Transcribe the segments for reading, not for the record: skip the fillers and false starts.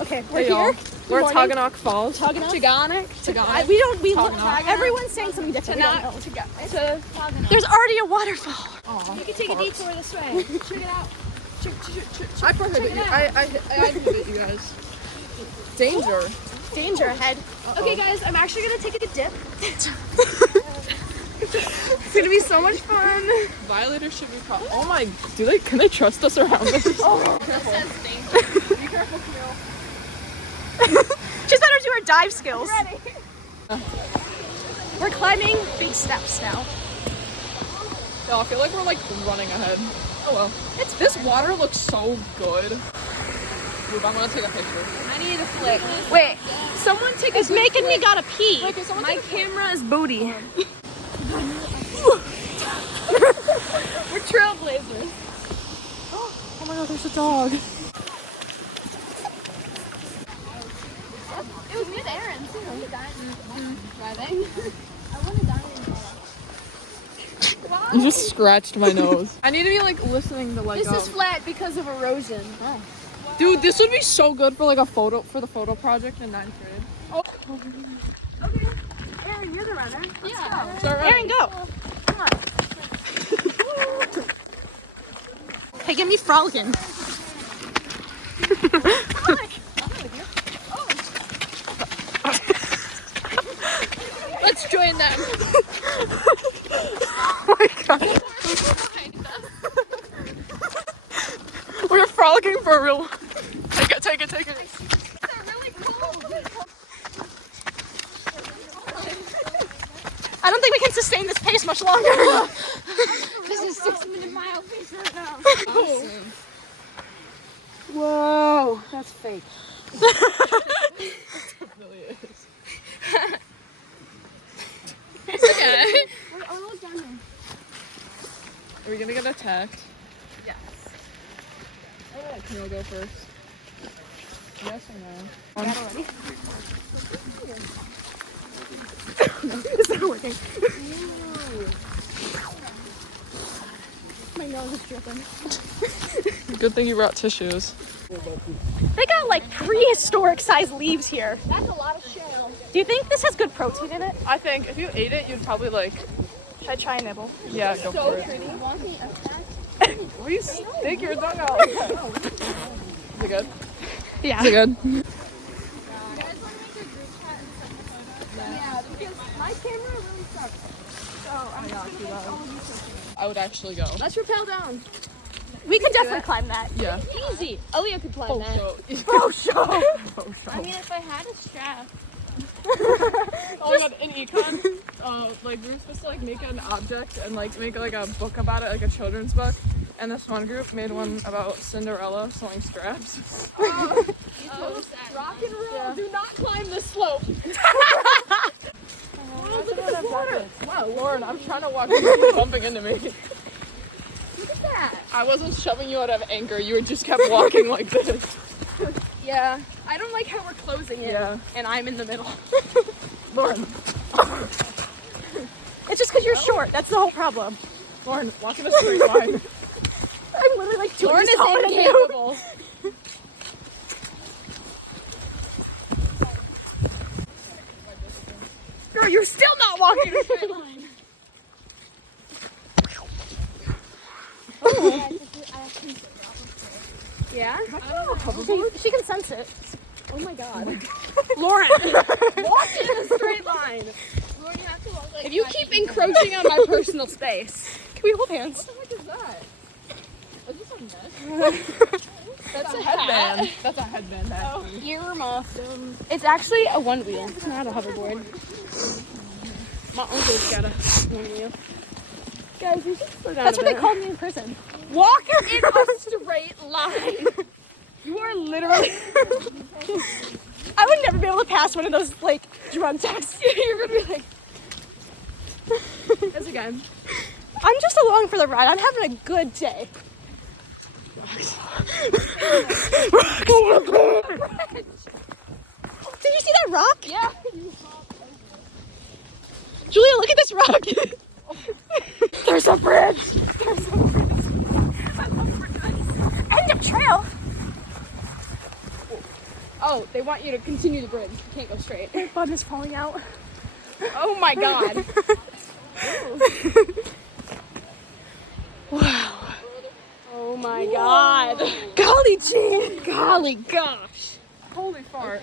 Okay, we're Hey, y'all. here. We're at Taganock Falls. Taganock. We don't. Everyone's saying something different. We don't know. There's already a waterfall. You can take a detour this way. Check it out. I prohibit you. I prohibit you guys. Danger. Danger ahead. Okay, guys, I'm actually gonna take a dip. It's gonna be so much fun. Violators should be caught. Oh my, can they trust us around this? Be careful, Camille. She's better do her dive skills. Ready. We're climbing big steps now. No, I feel like we're like running ahead. Oh well. This water looks so good. Ooh, I'm gonna take a picture. I need a flick. Wait, Someone take a it's making me gotta pee. Wait, can someone My take camera is booty. We're trailblazers. Oh my god, there's a dog. It was me and Aaron too. I want to dine driving. I want to dine in You just scratched my nose. I need to be like listening to like. This is flat because of erosion. Oh. Dude, this would be so good for like a photo project in 9th grade. Oh. Okay, Aaron, you're the runner. Yeah. Start running. Aaron, go. Come on. Hey, give me frolicking. Let's join them. Oh my god. We're frolicking for real. Take it. They're really cold. I don't think we can sustain this pace much longer. This is 6-minute mile pace right now. Awesome. Whoa, that's fake. It really is. Okay. We're almost done here. Are we gonna get attacked? Yes. Alright, Camille, go first. Yes or no? Got already? It's not working. My nose is dripping. Good thing you brought tissues. They got like prehistoric sized leaves here. That's a lot of shell. Do you think this has good protein in it? I think if you ate it, you'd probably like, Should I try a nibble? yeah, go for it. pretty. We stick your tongue out. Is it good? Yeah. Is it good? Yeah, because my camera really sucks. So I would actually go. let's rappel down. We could definitely climb that. Yeah. Easy. Aaliyah could climb that. Oh, show! I mean, if I had a strap. Oh my god, in econ, like we were supposed to like make an object and like make like a book about it, like a children's book. And this one group made one about Cinderella sewing straps. Rock and roll. Do not climb this slope. Look at the water. Wow, Lauren, I'm trying to walk. You're bumping into me. Look at that. I wasn't shoving you out of anger. You just kept walking like this. Yeah. I don't like how we're closing it. Yeah. And I'm in the middle. Lauren, It's just because you're short. That's the whole problem. Lauren, walk in a straight line. I'm literally like 2 Lauren inches is taller than you. incapable. Girl, you're still not walking a straight line. Yeah? She can sense it. Oh my god. Lauren. Walk in a straight line. Lauren, you have to walk like if you keep encroaching on my personal space. Can we hold hands? What the heck is that? Is this a net? That's a headband. That's a headband. Oh, earmuff. It's actually a one wheel. It's not a hoverboard. My uncle's got a one wheel. Guys, you should slow down. That's what they called me in prison. Walk in a straight line. You are literally. I would never be able to pass one of those like drug tests. You're gonna be like. That's again. I'm just along for the ride. I'm having a good day. Did you see that rock? Yeah. Julia, look at this rock. There's a bridge. End of trail. Oh, they want you to continue the bridge. You can't go straight. My bun is falling out. Oh my god. Wow. Oh my god. Golly gee. Golly gosh. Holy fart.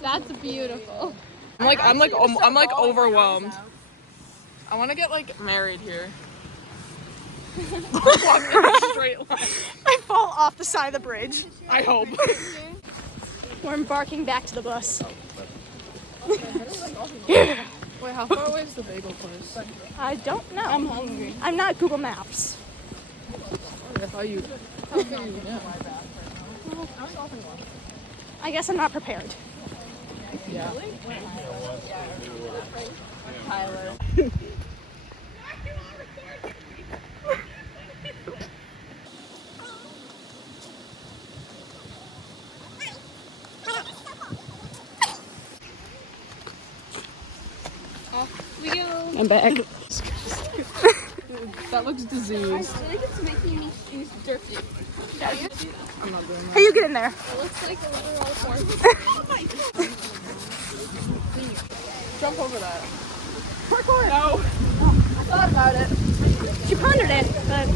That's beautiful. I'm like overwhelmed. I want to get like married here. Walk in a straight line. I fall off the side of the bridge. I hope. We're embarking back to the bus. Wait, how far away is the bagel place? I don't know. I'm hungry. I'm not Google Maps. How do you know? I guess I'm not prepared. Yeah. We go. I'm back. That looks diseased. I think it's making me dirty. I'm not doing that. How you get in there? It looks like we're all formed. Jump over that. Parkour. No. I thought about it. She pondered it, but...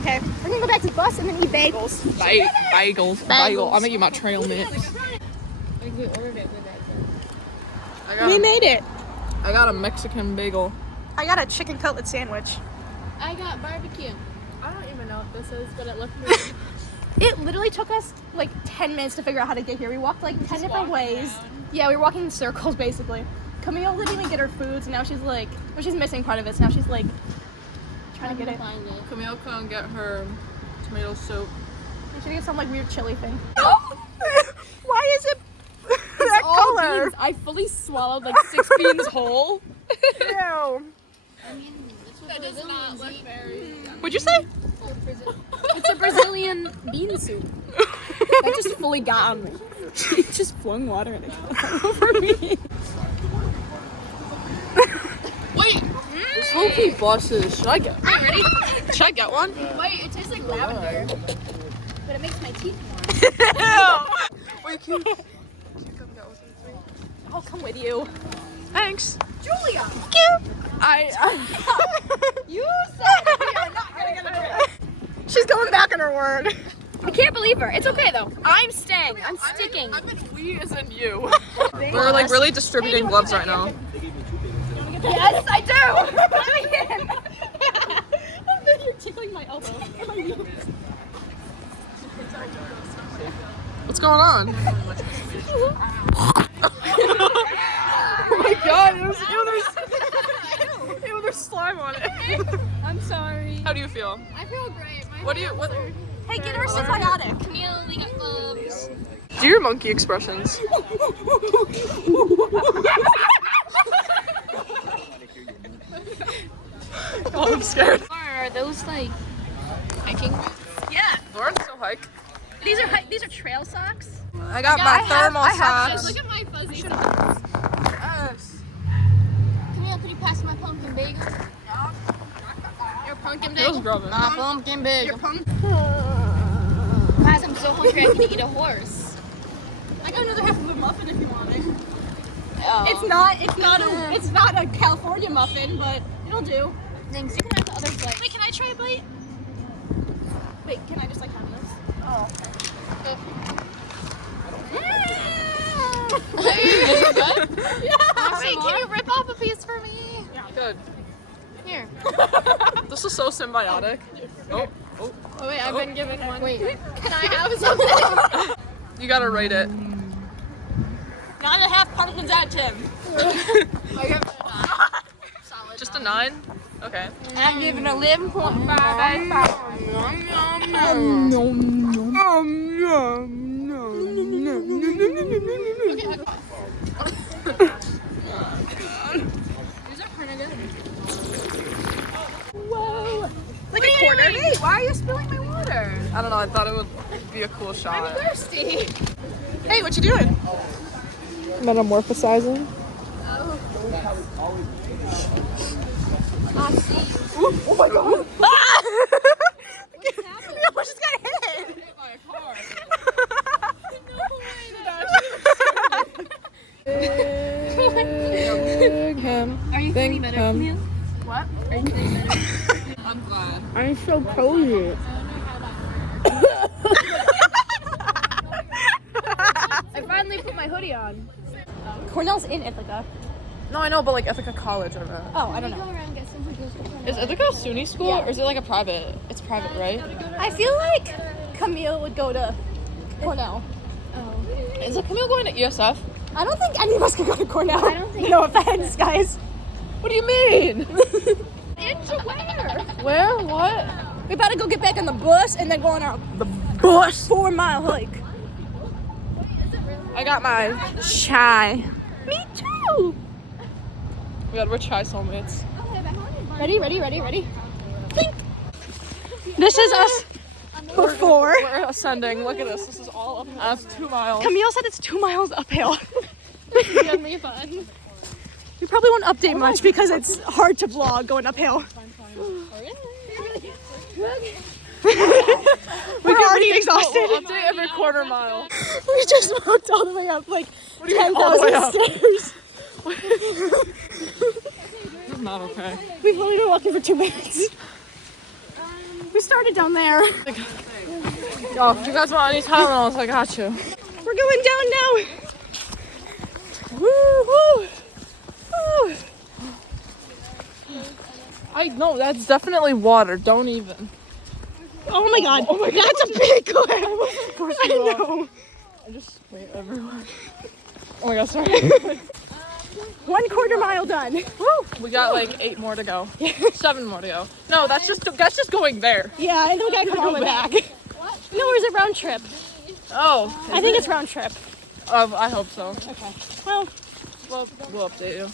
Okay, we're gonna go back to the bus and then eat bagels. Bagels. Bagel. I'm gonna eat my trail mix. Like we ordered it with that. We made it. I got a Mexican bagel. I got a chicken cutlet sandwich. I got barbecue. I don't even know what this is, but it looked weird. It literally took us like 10 minutes to figure out how to get here. We walked like 10 different ways. Yeah, we were walking in circles basically. Camille didn't even get her foods, and now she's like, well, she's missing part of it, so now she's like trying to get it. Find it. Camille couldn't get her tomato soup. We should get some like weird chili thing. Why is it that All color? beans. I fully swallowed like 6 beans whole. Ew. I mean, that does not look very. What'd you say? It's a Brazilian bean soup. That just fully got on me. She just flung water in it over me. Wait. This low-key buses. Should I get? Ready? Should I get one? Wait, it tastes like lavender, but it makes my teeth Wait, can I'll come with you. Thanks. Julia! You said we are not gonna get it. She's going back on her word. I can't believe her. It's okay though. I'm staying. I'm sticking. I meant we as in you. We're like really distributing gloves right now. Yes, I do! You're tickling my elbow. What's going on? Oh my god, there's slime on it. I'm sorry. How do you feel? I feel great. What do you Hey, get her symbiotic. Camille, we got gloves. do your monkey expressions? Oh, I'm scared. Are those like hiking boots? Yeah. Lauren still hike. These are trail socks. I got my thermal Just socks. look at my fuzzy socks. Yes. Camille, could you pass my pumpkin bagel? Your pumpkin bagel? Feels grubbing. My pumpkin bagel. Guys, I'm so hungry I can eat a horse. I got another half of a muffin if you want it. Oh. It's not a California muffin, but it'll do. Thanks. You can have the other slice. Wait, can I try a bite? Wait, can I just like have this? Wait, can you rip off a piece for me? Good. Here. This is so symbiotic. Oh. Oh wait, I've been given one. Wait, can I have something? You gotta rate it. 9.5 pumpkins out of 10. Solid. Just a 9? Okay. I'm giving 11.5 out of 5. These are kind of good. Whoa. Like a corner. Hey, why are you spilling my water? I don't know, I thought it would be a cool shot. Thirsty. Hey, what you doing? Metamorphosizing? I see. Oh my god! No, just got hit. Hit by a car. you feeling better, Camille? What? Are you feeling better? I'm glad. I'm so cozy. I finally put my hoodie on. Cornell's in Ithaca. No, I know, but like Ithaca College, I meant. Oh, I don't know. Is Ithaca a SUNY school Yeah. or is it like a private? It's private, right? I feel like Camille would go to Cornell. Is it Camille going to ESF? I don't think any of us could go to Cornell. I don't think No offense, guys. What do you mean? Into where? Where? What? We about to go get back on the bus and then go on our bus 4-mile hike. I got my chai. Me too. We got we're chai soulmates. Ready? Think. This is us before. We're ascending. Look at this. This is all up. That's 2 miles. Camille said it's 2 miles uphill. Gonna be fun. We probably won't update much because it's hard to vlog going uphill. We're already exhausted. We'll update every quarter mile. We just walked all the way up like What do you mean all the way up? 10,000 stairs. This is not okay. We've only been walking for 2 minutes. We started down there. Yo, if you guys want any Tylenols, I got you. We're going down now. Woo, woo, woo. I know that's definitely water. Don't even. Oh my god. Oh my god. That's a big clip. I know. I just spray everywhere. Oh my god, sorry. 1/4 mile done. Woo. We got like 8 more to go. 7 more to go. No, that's just going there. Yeah, I think we gotta come all the way back. No, or is it round trip? Oh. I think it's round trip. I hope so. Okay. Well, We'll update you.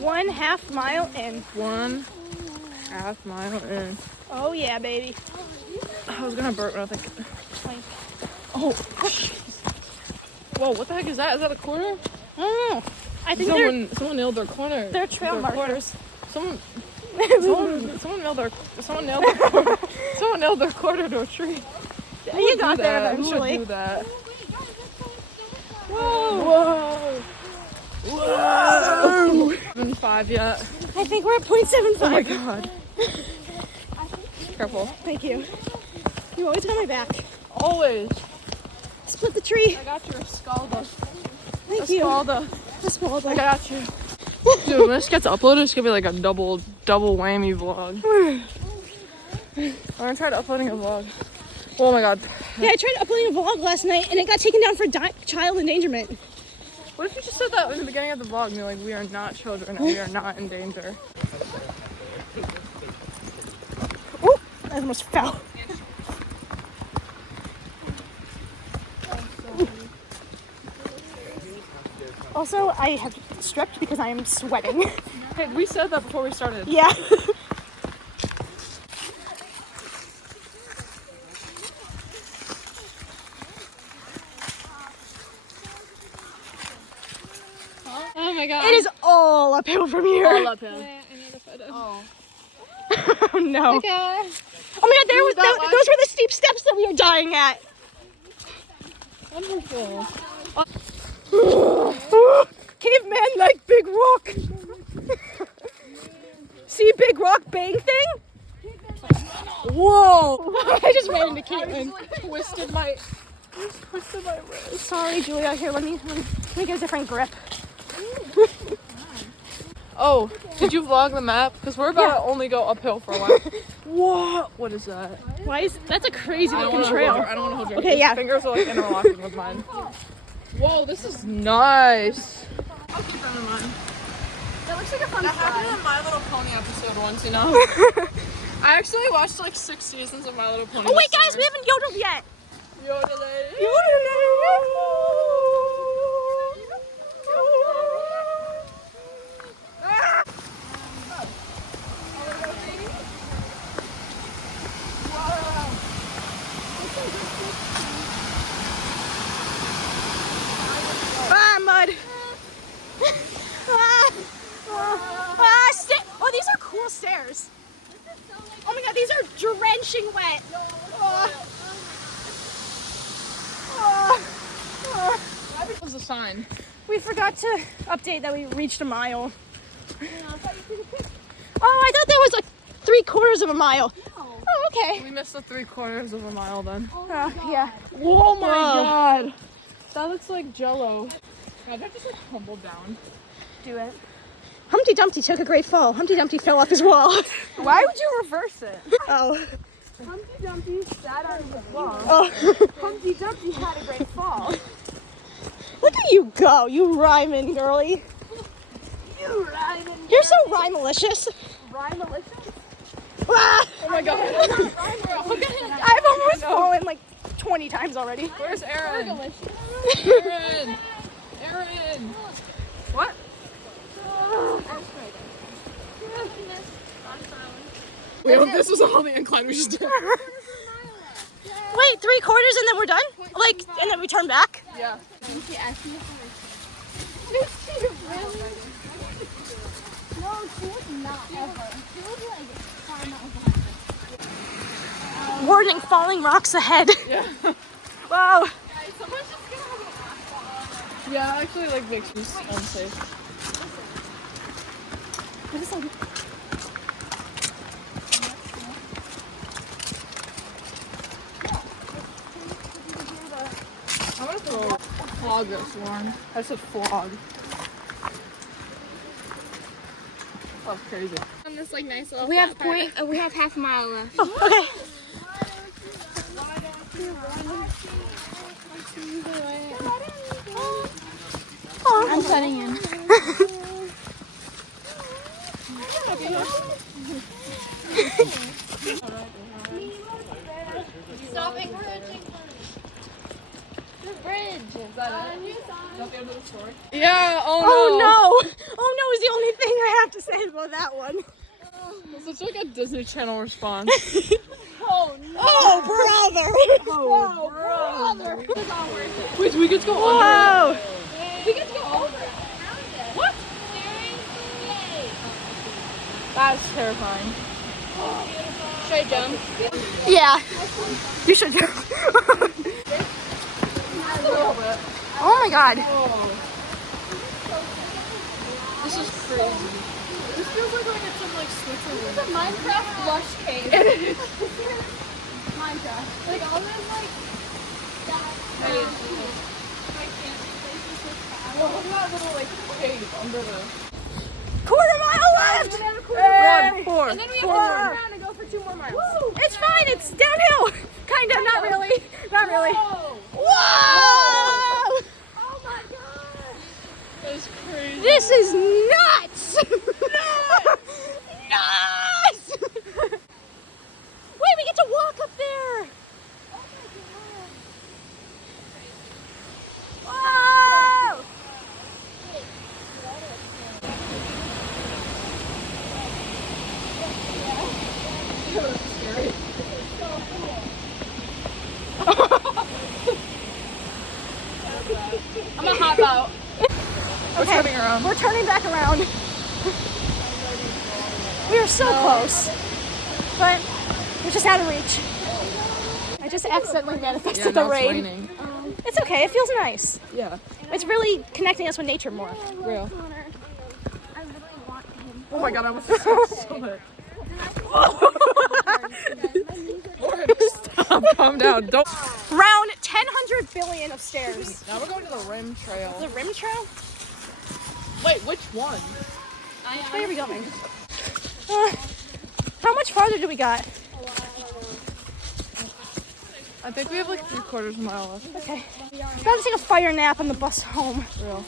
1/2 mile in. 1/2 mile in. Oh yeah, baby. I was gonna burp, but I think. Oh. Whoa! What the heck is that? Is that a corner? I think Someone nailed their corner. they're trail markers. Someone nailed their quarter to a tree. You got there Who would eventually. do that? Whoa. Whoa! 5 yet. I think we're at 0.75. Oh my god. Careful. Thank you. You always got my back. Always. Split the tree. I got your Scalda. Thank you. Scalda. Espalda. I got you. Dude, when this gets uploaded, it's gonna be like a double whammy vlog. I'm gonna try uploading a vlog. Oh my god. Yeah, I tried uploading a vlog last night and it got taken down for child endangerment. What if you just said that in the beginning of the vlog and you're like, we are not children and we are not in danger? Ooh, I almost fell. Also, I have stripped because I am sweating. Hey, we said that before we started. Yeah. Oh my god. It is all uphill from here. all uphill. Oh. Oh no. Okay. Oh my god, there was that those were the steep steps that we were dying at. Wonderful. Caveman like big rock. See big rock bang thing? Whoa! I just ran into Caitlin. Twisted my wrist. Sorry, Julia. Here, let me get a different grip. Oh, did you vlog the map? Because we're about to only go uphill for a while. What? What is that? Why is that's a crazy I don't looking want to hold trail? your, I don't want to hold your Okay, yeah. fingers are like interlocking with mine. Whoa, this is nice. I'll keep that in mind. That looks like a fun That happened in My Little Pony episode once, you know? I actually watched like 6 seasons of My Little Pony. Oh wait, guys, we haven't yodeled yet. Yodeling. Ah, mud. Oh, these are cool stairs. Oh my god, these are drenching wet. What was the sign? We forgot to update that we reached a mile. Oh, I thought that was like 3/4 of a mile. Oh, okay. We missed the 3/4 of a mile then. Yeah. Oh my god. That looks like Jello. God, that just like tumbled down. Do it. Humpty Dumpty took a great fall. Humpty Dumpty fell off his wall. Why would you reverse it? Oh. Humpty Dumpty sat on his wall. Oh. Humpty Dumpty had a great fall. Look at you go, you rhyming girly. You rhyming. You're so rhyme-malicious. Rhyme-malicious? Ah! Oh my god. I've almost fallen like 20 times already. Where's Aaron? Aaron! Aaron! What? Wait, this was all the incline we just did. Wait, 3/4 and then we're done? Like, and then we turn back? Yeah. Warning, falling rocks ahead. Yeah. Wow. Yeah, it actually like makes me unsafe. I'm gonna throw a flog this one. I said flog. That's crazy. On this like nice little. We have half a mile left. Oh, okay. Oh, I'm cutting in. Stop encouraging the bridge. Is that it? Yeah, oh no! Oh no is the only thing I have to say about that one. It's such like a Disney Channel response. Oh brother! Oh, brother. Wait, we get to go Whoa! We get to go over it. What? That's terrifying. Should I jump? Yeah. You should go. Oh my god. This is crazy. This feels like it's in like Switzerland. It's a Minecraft lush cave. Minecraft. Like all those like Look at that little like cave under the. 1/4 mile left! 1, 4. and then we have to turn around and go for 2 more miles. It's fine, it's downhill. Kinda, not really. Not really. Whoa! Whoa! Oh my god! That's crazy. This is nuts! Nuts! Wait, we get to walk up there! Whoa! I'm gonna hop out. We're turning around. We're turning back around. We are so close. But we're just out of reach. I just accidentally manifested the now it's rain. raining. It's okay, it feels nice. Yeah, It's really connecting us with nature more. real. I really want him. Oh my god, I was so much. Lauren, stop. Calm down. Don't. Round 10 billion of stairs. Now we're going to the rim trail. The rim trail? Wait, which one? Where are we going? How much farther do we got? I think we have like 3/4 mile left. Okay. I'm about to take a fire nap on the bus home. Real.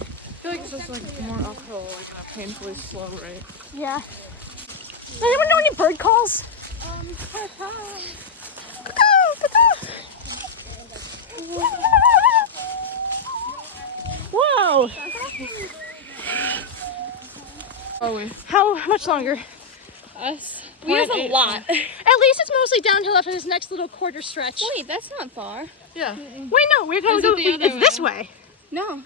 I feel like it's just like more uphill, like at a painfully slow rate. Yeah. Does anyone know any bird calls? Whoa! Oh wait. How much longer? Us. We have a lot. At least it's mostly downhill after this next little quarter stretch. Wait, that's not far. Yeah. Wait, no, we're going Is to it the other it's this way. No.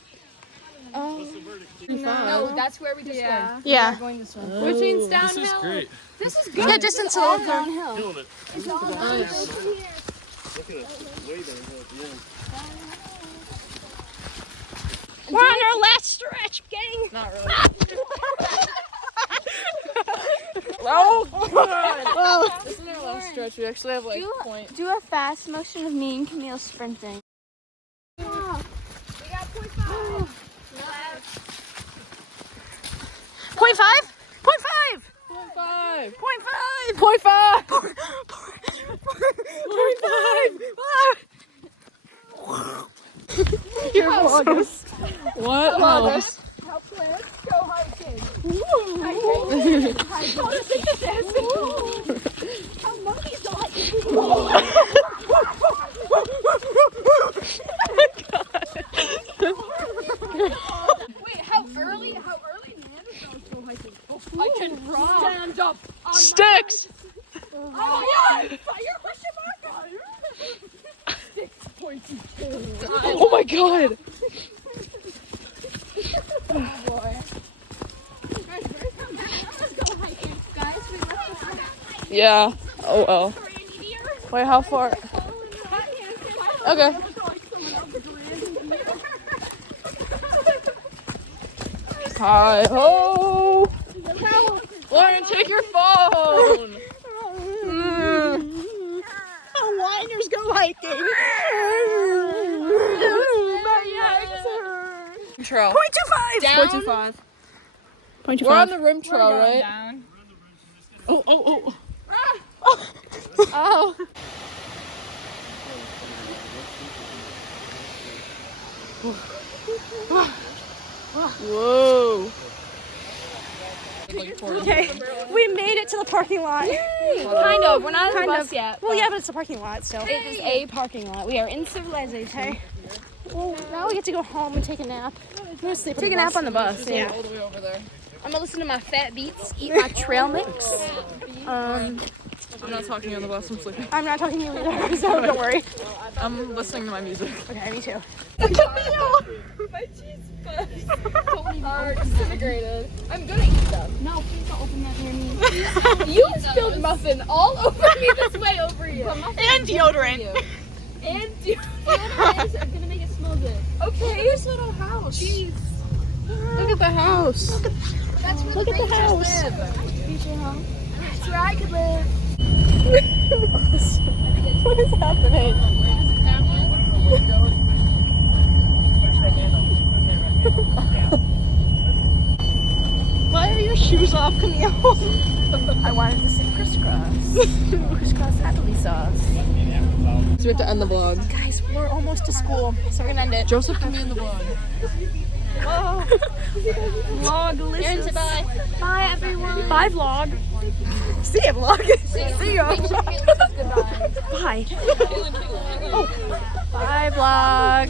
No, that's where we just went. Yeah. Going this way. Which means This downhill. is great. This is good. Yeah, distance all over. downhill. Killing it. It's all nice. Look at it. Way downhill at the end. We're on our last stretch, gang. Not really. Oh, God. This is our last stretch. We actually have like point. Do a fast motion of me and Camille sprinting. Point five. Point five. Point five. Point five. Point five. Point five. Your vloggers. What? Vloggers. Wait, how early Neanderthals go hiking? I can stand up. Sticks. Oh my god! Fire question mark? Oh my God. Yeah. Oh well. Wait, how far? Okay. Hi ho. Lauren, take your phone. Whiners go hiking. Trail. 0.25. 0.25. We're on the rim trail, right? Oh. Oh. Whoa. Okay, we made it to the parking lot. Kind of. We're not on the bus yet. Well, yeah, but it's a parking lot still. It is a parking lot. We are in civilization. Okay. Well, now we get to go home and take a nap. I'm gonna sleep. Take a nap on the bus. Yeah. All the way over there. I'm gonna listen to my fat beats, eat my trail mix. I'm not talking on the bus. I'm sleeping. I'm not talking to you either, so don't worry. I'm listening to my music. Okay, me too. My cheese puffs are disintegrated. I'm gonna eat them. No, please don't open that near me. You spilled muffin all over me this way over you. And deodorant. And deodorant is gonna make it smell good. Okay, this little house. Jeez. Look at the house. That's where Look at the house. That's where I could live. What is happening? Why are your shoes off, Camille? I wanted to say crisscross. Crisscross applesauce. So we have to end the vlog. Guys, we're almost to school, so we're gonna end it. Joseph can be in the vlog. Vlog, Bye. Bye, everyone. Bye, vlog. See ya, vlog. See ya. Bye. Bye, vlog.